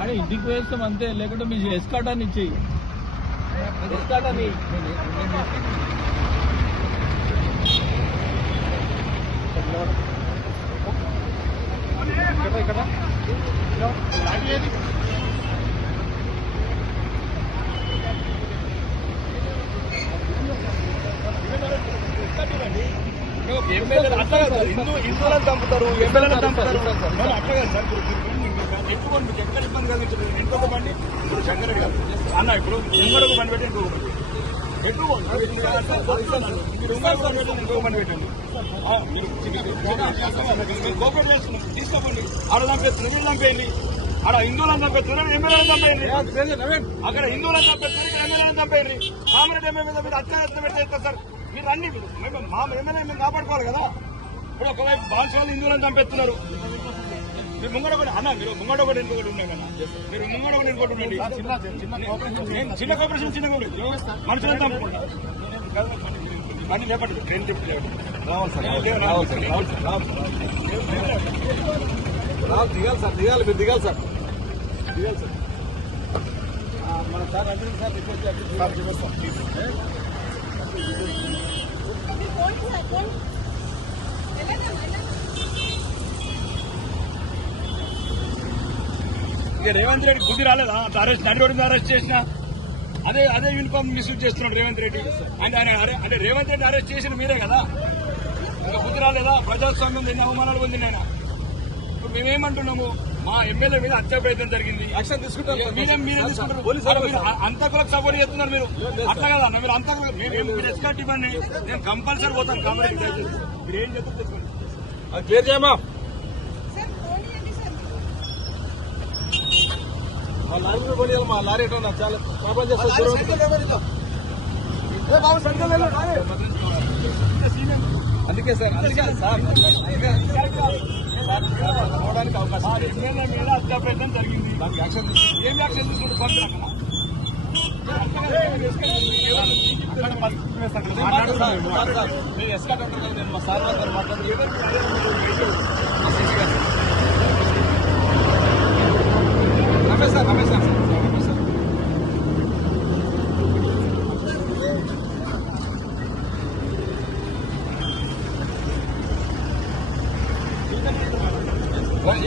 అరే ఇంటికి వేస్తాం అంతే, లేకుంటే మీ ఎస్కాటాన్ని ఇచ్చేయి. ఎస్కాటాన్ని హిందువులను చంపుతారు, ఎమ్మెల్యేలను చంపుతారు. అట్లా సార్ ఎక్కువ ఎక్కడ ఇబ్బంది కలిగించలేదు. ఇంకొక బండి ఇప్పుడు శంకర్ గారు అన్న ఇప్పుడు ఇంకొక బండి పెట్టి ఇంకొక బండి ఎక్కువ మీరు ఇంకొక బండి పెట్టండి. కోపరేట్ చేస్తున్నాం, తీసుకోకండి. ఆడ చంపేస్తున్నారు, వీళ్ళు చంపేయండి. ఆడ హిందువులను చంపేస్తున్నారు, ఎమ్మెల్యేలను చంపేయండి. అక్కడ హిందువులను చంపేస్తున్నారు, ఎమ్మెల్యేలను చంపేయండి. కామరెడ్డి ఎమ్మెల్యే మీద అత్యాచారం పెట్టేస్తారు సార్. మీరు అన్ని మా ఎమ్మెల్యే మేము కాపాడుకోవాలి కదా. ఇప్పుడు ఒకవైపు బాన్సువాళ్ళు హిందువులను చంపేస్తున్నారు. మీరు ముంగడ కూడా అన్న, మీరు ముంగడ కూడా ఇంకొకటి ఉన్నాయి కదా, మీరు ముంగడ కూడా ఇంకోటి ఉండండి. చిన్న కోఆపరేషన్, చిన్న మనుషులను చంపుకుంటా అన్ని లేపండి. ట్రైన్ చెప్పి దిగాలి సార్, దిగాలి, మీరు దిగాలి సార్, దిగాలి సార్. మన సార్ అర్జున్ సార్ ఇక రేవంత్ రెడ్డి బుద్ధి రాలేదా? అరెస్ట్ నడిరోడి అరెస్ట్ చేసిన అదే యూనిఫామ్ మిస్యూజ్ చేస్తున్నాడు రేవంత్ రెడ్డి. అంటే రేవంత్ రెడ్డి అరెస్ట్ చేసిన మీరే కదా, ఇంకా బుద్ధి రాలేదా? ప్రజాస్వామ్యం ఎన్ని అవమానాలు పొందింది ఆయన. ఇప్పుడు మేమేమంటున్నాము, మా ఎమ్మెల్యే మీద హత్య ప్రయత్నం జరిగింది, యాక్షన్ తీసుకుంటారు. మీరే తీసుకుంటారు. అంతకులకు సపోర్ట్ చేస్తున్నారు మీరు. అట్లా కదా అన్న, మీరు అంతకులు మీరు ఎస్కాట్ ఇవ్వండి, నేను కంపల్సరీ పోతాను. కాబట్టి మీరు ఏం చెప్తారు తెచ్చుకోండి, అది క్లియర్ చేయమా. మా లారీ కూడా కొనియాలి, మా లారీ ఎట్లా చాలా ప్రాబ్లం చేస్తారు. అందుకే సార్, అందుకే సార్ పోవడానికి అవకాశం. ఎమ్మెల్యే మీద హత్య ప్రయత్నం జరిగింది, దానికి యాక్షన్ తీసుకుంటారు. ఏం యాక్షన్ తీసుకుంటారు? మీరు ఎస్కాట్ అంటారు కదా, నేను మా సార్ గారు మాట్లాడుతున్నాను. Ramesh sir, Ramesh sir, Ramesh sir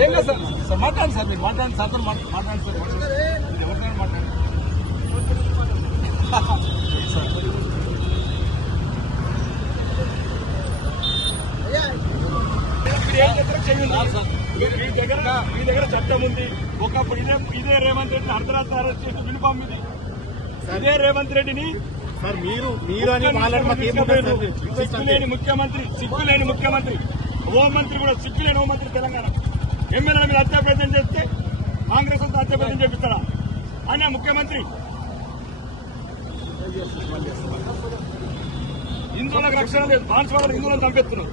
ఏం లేదు సార్. సార్ మాట్లాడండి సార్, మీరు మాట్లాడండి సార్తో మాట్లాడండి సార్, ఎవరికైనా మాట్లాడండి. మీరు ఏం చెప్తారో చేయండి సార్. మీ దగ్గర చట్టం ఉంది. ఒకప్పుడు ఇదే రేవంత్ రెడ్డిని అర్ధరాత్రి అరెస్ట్ చేసిన యూనిఫామ్ ఇది. ఇదే రేవంత్ రెడ్డిని సార్ మీరు సిగ్గులేని ముఖ్యమంత్రి, సిగ్గులేని ముఖ్యమంత్రి, హోంమంత్రి కూడా సిగ్గులేని హోంమంత్రి తెలంగాణ. ఎమ్మెల్యేల మీద హత్య ప్రయత్నం చేస్తే కాంగ్రెస్ అంతా హత్య ప్రయత్నం చేపిస్తారా? ఆయన ముఖ్యమంత్రి. హిందువులకు రక్షణ లేదు, బాన్సువాళ్ళు హిందువులను చంపేస్తున్నారు.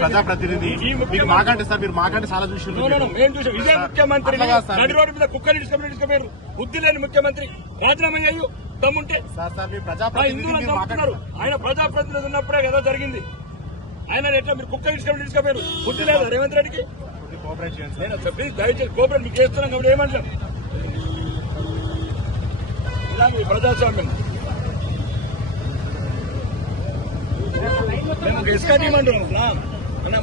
ప్రజాప్రతినిధి మాకంటే సార్, మీరు మాకంటే చాలా చూసి మేము చూసాం. ఇదే ముఖ్యమంత్రి నడి రోడ్డు మీద కుక్కలు తీసుకుపోయారు. బుద్ధి లేని ముఖ్యమంత్రి. రాజీనామా అయ్యు దమ్ముంటే. హిందువులను చంపుతున్నారు. ఆయన ప్రజాప్రతినిధి ఉన్నప్పుడే కదా జరిగింది. ఆయన ఎట్లా మీరు కుక్కలు తీసుకుపోయారు? బుద్ధి లేదా రేవంత్ రెడ్డికి? దయచేసి కోఆపరేట్ మీకు చేస్తున్నాం కాబట్టి ఏమంటాం. ఇలా మీ ప్రజాస్వామ్యం మేము ఎస్కాట్ ఇవ్వమంటున్నాం.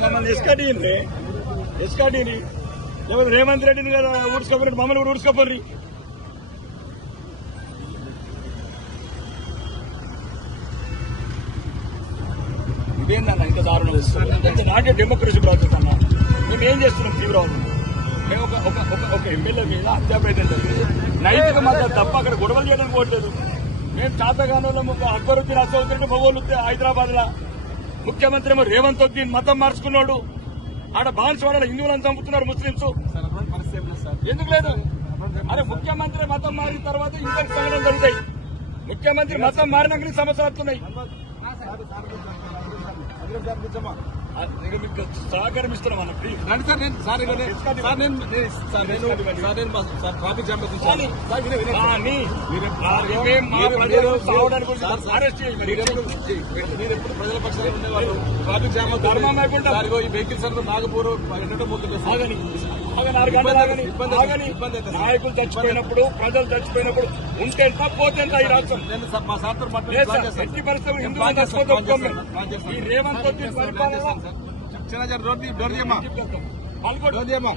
మమ్మల్ని ఎస్కాట్ ఇయ్యండి, ఎస్కాట్ ఇని లేకపోతే రేవంత్ రెడ్డిని కదా ఊడ్చుకోపోయి మమ్మల్ని కూడా ఊడ్చుకోపోర్రి. ఇదేందన్న ఇంత దారుణం వస్తుంది? నాకే డెమోక్రసీ ప్రాసెస్ అన్న. మేము ఏం చేస్తున్నాం? తీవ్రవాదం. మేము ఒక ఎమ్మెల్యే మీద హత్యా ప్రయత్నం జరిగింది. నైతిక మద్దతు తప్ప అక్కడ గొడవలు చేయడానికి పోవట్లేదు. మేము చాతగానంలో అక్బరుద్దీన్ అసౌద్దీన్ మొగోళ్ళు హైదరాబాద్ లా ముఖ్యమంత్రి ఏమో రేవంత్ ఉద్దీన్ మతం మార్చుకున్నాడు. ఆడ బాన్సువాడలో హిందువులను చంపుతున్నారు ముస్లింస్. ఎందుకు లేదు? అరే ముఖ్యమంత్రి మతం మారిన తర్వాత ఇంకొక సంఘటన జరుగుతాయి. ముఖ్యమంత్రి మతం మారినాక సమస్యలు వస్తున్నాయి. ఇక మీకు సహకరిస్తున్నాం అన్న ప్లీజ్ రండి సార్ నేను సార్ ఇక నేను- సార్ నేను నేను- సార్ నేను సార్ నేను మా- సార్ ట్రాఫిక్ జామ్ లో కూర్చోాలి. సార్ వినే- వినే- కానీ మీరు- మేమేం మా మీరు- ప్రజలు మీరు- సావడానికి గురించి సార్, సార్, అరెస్ట్ చేయండి. మీరు ఎప్పుడు ప్రజల పక్షాన ఉండేవాళ్ళు ట్రాఫిక్ జామ్ లో ధర్మం లేకుండా సార్ ఇగో ఈ వెహికల్స్ అందరూ నాగపూర్ ఎన్నో పోతుంటాయి సార్. ఆగని ఆగని 6 గంటలు ఆగని ఇబ్బంది ఆగని ఇబ్బంది అవుతుంది. నాయకులు చచ్చిపోయినప్పుడు ప్రజలు చచ్చిపోయినప్పుడు ఉంటే ఎంత పోతే ఎంత ఈ రాష్ట్రం నేను సార్ మా సార్తో లేదు మాట్లాడి సార్, చేస్తాను. ఎట్టి పరిస్థితుల్లో నేను హిందువులు ప్లాన్ చేస్తాను, చచ్చిపోతే ప్లాన్ ఒప్పుకోం చేస్తాను, ప్లాన్ చేస్తాను. ఈ రేవంత్ రెడ్డి ప్లాన్ పరిపాలన చేస్తాను సార్. చిన్న జర డోర్ తీయమ్మా పాల్గొంటు డోర్ తీయమ్మా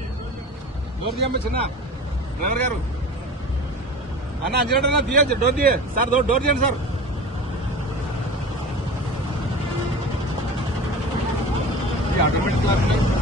డోర్ తీయమ్మా చిన్న డ్రైవర్ గారు అన్న అంజనన్నా తీయచ్చు డోర్ తీయ సార్ డోర్ తీయండి సార్ ఆటోమేటిక్